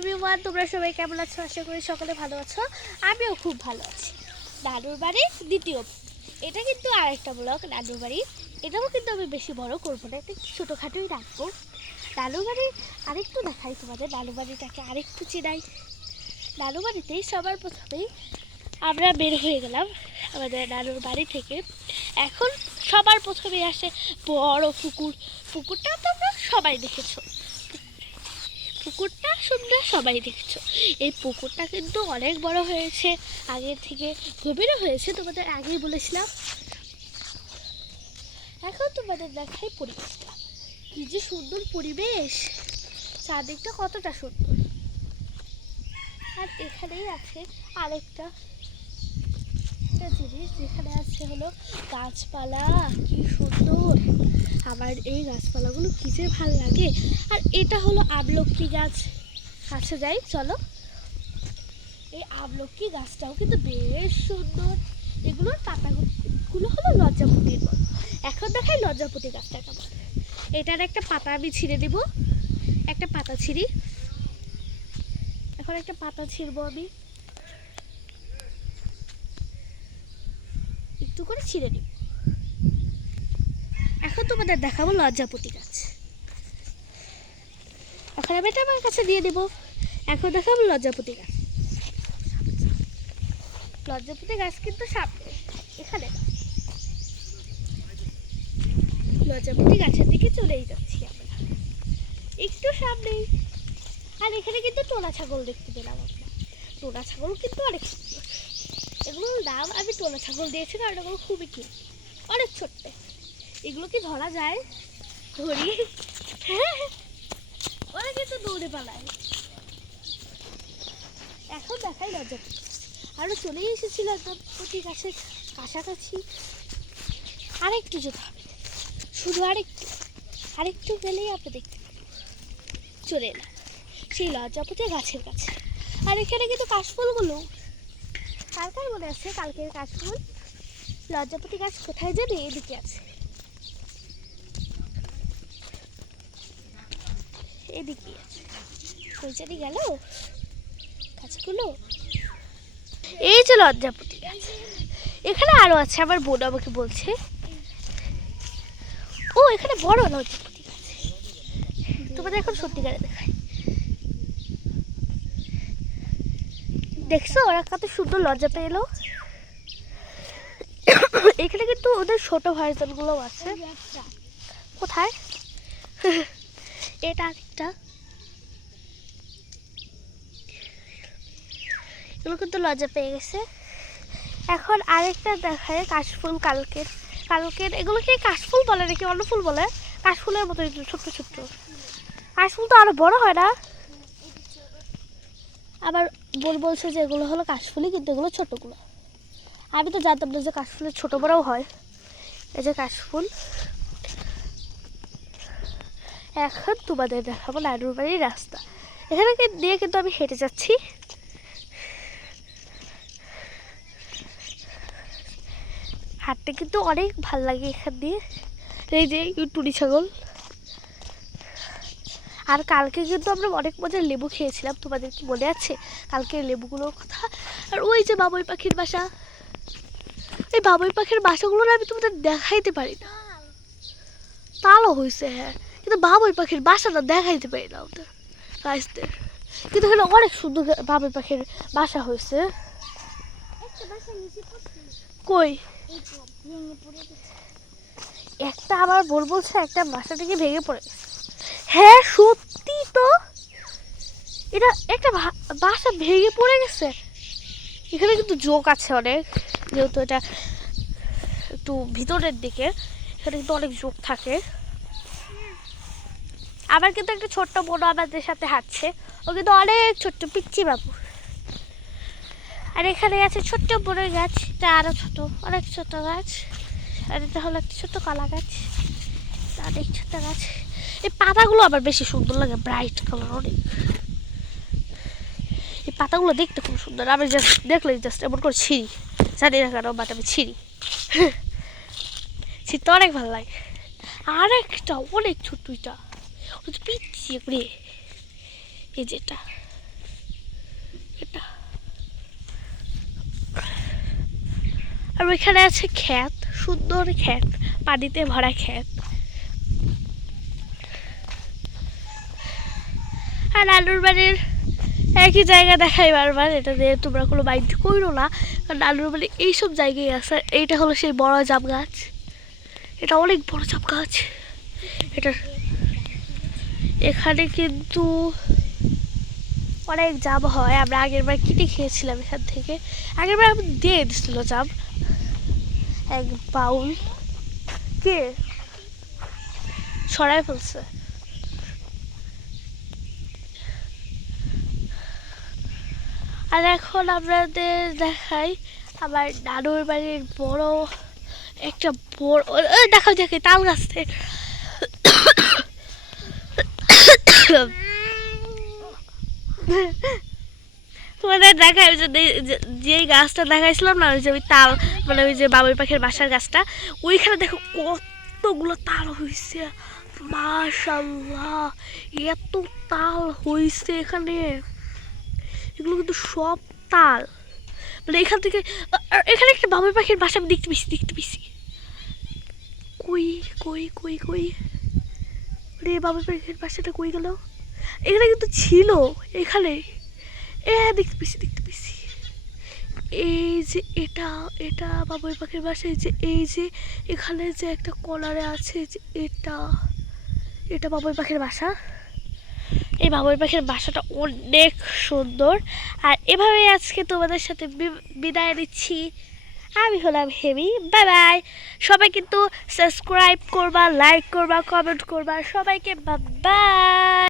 Everyone, তোমরা সবাই কেমন আছো? আশা করি সকলে ভালো আছো। আমিও খুব ভালো আছি। নানুর বাড়ির দ্বিতীয়, এটা কিন্তু আরেকটা ব্লগ নানুর বাড়ি। এটাও কিন্তু আমি বেশি বড় করবো না, একটা ছোটোখাটোই রাখবো। নানুর বাড়ির আরেকটু দেখাই তোমাদের, নানুর বাড়িটাকে আরেকটু চেনাই। নানুর বাড়িতেই সবার প্রথমেই আমরা বের হয়ে গেলাম আমাদের নানুর বাড়ি থেকে। এখন সবার প্রথমে আসে বড় পুকুর। পুকুরটা তোমরা সবাই দেখেছো, পুকুরটা সুন্দর সবাই দেখছো। এই পুকুরটা কিন্তু অনেক বড় হয়েছে, আগের থেকে গভীরও হয়েছে, তোমাদের আগেই বলেছিলাম। এখন তোমাদের দেখাই পরিবেশটা, কি যে সুন্দর পরিবেশ, চারদিকটা কতটা সুন্দর। আর এখানেই আছে আরেকটা জিনিস, যেখানে আছে হলো গাছপালা, কি সুন্দর। আমার এই গাছপালাগুলো কি যে ভালো লাগে। আর এটা হলো আমলকি গাছ। কাছে যাই চলো। এই আমলকি গাছটাও কিন্তু বেশ সুন্দর। এগুলোর পাতাগুলো হলো লজ্জাপতির মতো। এখন দেখাই লজ্জাপতি গাছটা কেমন। এটার একটা পাতা আমি ছিঁড়ে দিব, একটা পাতা ছিঁড়ি। এখন একটা পাতা ছিঁড়বো আমি, একটু করে ছিঁড়ে নিব। এখন তোমাদের দেখাবো লজ্জাপতি গাছ। এখন আমি এটা আমার কাছে দিয়ে দিব। এখন দেখাবো লজ্জাপতি গাছ। লজ্জাপতি গাছ কিন্তু সামনে, এখানে লজ্জাপতি গাছের দিকে চলেই যাচ্ছি আমরা, একটু সামনেই। আর এখানে কিন্তু টোনা ছাগল দেখতে পেলাম আমরা। টোনা ছাগল কিন্তু অনেক সুন্দর। এগুলোর নাম আমি টোনা ছাগল দিয়েছি কারণ এগুলো খুবই কিউট, অনেক ছোট্ট। এগুলো কি ধরা যায়? ধরি। ওরা কিন্তু দৌড়ে পালায়। এখন দেখাই লজ্জাপতি, আরো চলেই এসেছিল লজ্জাপতি গাছের কাছাকাছি। আরেকটু যেতে হবে, শুধু আরেকটু গেলেই আপনি দেখতে পাবো। চলে এলাম সেই লজ্জাপতি গাছের কাছে। আর এখানে কিন্তু কাশফুলগুলো, কার কার মনে আছে কালকের কাশফুল? লজ্জাপতি গাছ কোথায় যাবে? এদিকে আছে, এদিকে আছে। কই জানি গেল গাছগুলো? এই যে লজ্জাপতি গাছ, এখানে আরো আছে, আমার বোন আমাকে বলছে। ও এখানে বড় লজ্জাপতি গাছ, তোমাদের এখন সত্যিকারে দেখায়। দেখছো ওরা কত সুন্দর লজ্জা পেলো। এখানে কিন্তু ওদের ছোট ভার্সন গুলো আছে। কোথায়? এটা একটা, এগুলো কিন্তু লজ্জা পেয়ে গেছে। এখন আরেকটা দেখায় কাশফুল। কালকের এগুলো কি কাশফুল বলে নাকি অন্য ফুল বলে? কাশফুলের মতো ছোট্ট ছোট্ট। কাশফুল তো আরো বড় হয় না? আবার বলছে যে এগুলো হলো কাশফুলই, কিন্তু এগুলো ছোটগুলো। আমি তো জানতাম না যে কাশফুলের ছোট বড়ও হয়। এই যে কাশফুল। এখন তোমাদের দেখাবো নানুর বাড়ির রাস্তা। এখানে দিয়ে কিন্তু আমি হেঁটে যাচ্ছি। হাঁটতে কিন্তু অনেক ভাল লাগে এখান দিয়ে। এই যে টুনি ছাগল। আর কালকে কিন্তু আমরা অনেক মজার লেবু খেয়েছিলাম, তোমাদের কি মনে আছে কালকের লেবুগুলোর কথা? আর ওই যে বাবুই পাখির বাসা, এই বাবুই পাখির বাসাগুলো আমি তোমাদের দেখাইতে পারি না। তালও হয়েছে হ্যাঁ, কিন্তু বাবুই পাখির বাসাটা দেখাইতে পারি না ওদের গাছদের। কিন্তু এখানে অনেক সুন্দর বাবুই পাখির বাসা হয়েছে। কই একটা আমার বোন বলছে একটা বাসা থেকে ভেঙে পড়ে গেছে। হ্যাঁ সত্যি তো, এটা একটা বাসা ভেঙে পড়ে গেছে। এখানে কিন্তু জোক আছে অনেক, যেহেতু এটা একটু ভিতরের দিকে, এখানে কিন্তু অনেক জোক থাকে। আবার কিন্তু একটা ছোট্ট বোন আমাদের সাথে হাঁটছে, ও কিন্তু অনেক ছোট্ট পিচ্চি বাবু। আর এখানে আছে ছোট্ট বড় গাছ, এটা আরো ছোট, অনেক ছোট গাছ। আর এটা হলো একটা ছোট্ট কলা গাছ, অনেক ছোট গাছ। এই পাতাগুলো আবার বেশি সুন্দর লাগে, ব্রাইট কালার অনেক। এই পাতাগুলো দেখতে খুব সুন্দর। আমি জাস্ট দেখলে জাস্ট এমন করে ছিঁড়ি, জানি না কেন বাট আমি ছিঁড়ি। ছিঁড়তে অনেক ভালো লাগে। আর একটা অনেক ছোট্ট, এটা পিচ্ছি করে, এই যেটা আর ওইখানে আছে ক্ষেত, সুন্দর ক্ষেত, পানিতে ভরা ক্ষেত। আর নানুর বাড়ির একই জায়গা দেখাই বারবার, এটা দিয়ে তোমরা কোনো মাইন্ড করো না, কারণ নানুর বাড়ি এইসব জায়গায় আছে। এইটা হলো সেই বড় জাম গাছ, এটা অনেক বড় জাম গাছ। এটা এখানে কিন্তু অনেক জাম হয়, আমরা আগের বার কিনে খেয়েছিলাম এখান থেকে। আগের বার আমি দিয়ে দিছিল জাম এক বাউল, কে ছড়াই ফেলছে। আর এখন আপনাদের দেখাই আমার নানুর বাড়ির বড় একটা বড়, দেখাও দেখে তাল গাছ থেকে তোমাদের দেখাই যেই গাছটা দেখাইছিলাম না, ওই যে ওই তাল, মানে ওই যে বাবুই পাখির বাসার গাছটা, ওইখানে দেখো কতগুলো তাল হয়েছে, মাশাআল্লাহ এত তাল হয়েছে এখানে। এগুলো কিন্তু সব তাল, মানে এখান থেকে এখানে একটা বাবুই পাখির বাসা আমি দেখতে পেয়েছি। কই কই কই কই রে, বাবুই পাখির বাসাটা কই গেল? এখানে কিন্তু ছিল, এখানে দেখতে পেয়েছি। এই যে এটা এটা বাবুই পাখির বাসা, এই যে এখানে যে একটা কলারে আছে, যে এটা এটা বাবুই পাখির বাসা। এই বাবুই পাখির বাসাটা অনেক সুন্দর। আর এভাবেই আজকে তোমাদের সাথে বিদায় নিচ্ছি। আমি হলাম হেমি, বাই বাই। সবাই কিন্তু সাবস্ক্রাইব করবা, লাইক করবা, কমেন্ট করবা, সবাইকে বাই বাই।